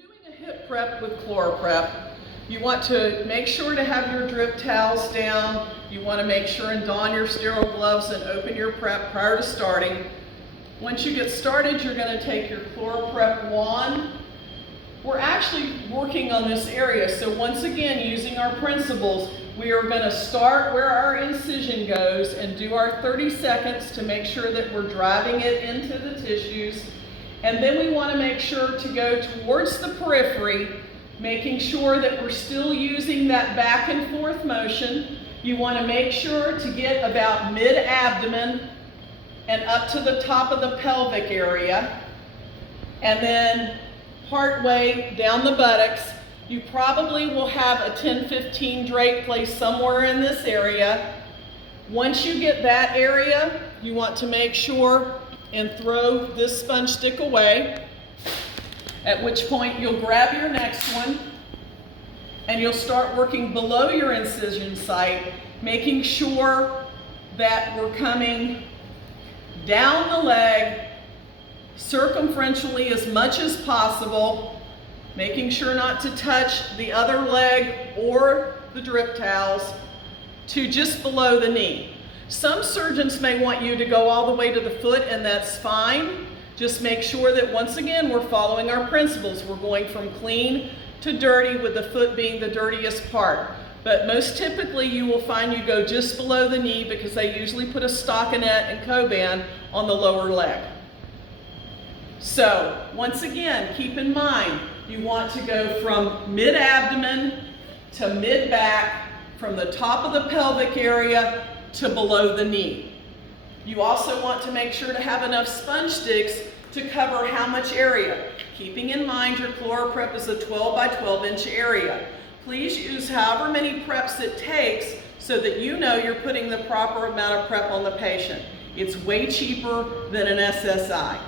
doing a hip prep with Chloraprep, you want to make sure to have your drip towels down. You want to make sure and don your sterile gloves and open your prep prior to starting. Once you get started, you're going to take your Chloraprep wand. We're actually working on this area, so once again, using our principles, we are going to start where our incision goes and do our 30 seconds to make sure that we're driving it into the tissues. And then we want to make sure to go towards the periphery, making sure that we're still using that back and forth motion. You want to make sure to get about mid-abdomen and up to the top of the pelvic area. And then partway down the buttocks. You probably will have a 10-15 drape placed somewhere in this area. Once you get that area, you want to make sure and throw this sponge stick away, at which point you'll grab your next one and you'll start working below your incision site, making sure that we're coming down the leg circumferentially as much as possible, making sure not to touch the other leg or the drip towels, to just below the knee. Some surgeons may want you to go all the way to the foot, and that's fine. Just make sure that once again we're following our principles. We're going from clean to dirty, with the foot being the dirtiest part. But most typically you will find you go just below the knee because they usually put a stockinette and Coban on the lower leg. So once again, keep in mind, you want to go from mid-abdomen to mid-back, from the top of the pelvic area to below the knee. You also want to make sure to have enough sponge sticks to cover how much area. Keeping in mind your Chloraprep is a 12 by 12 inch area. Please use however many preps it takes so that you know you're putting the proper amount of prep on the patient. It's way cheaper than an SSI.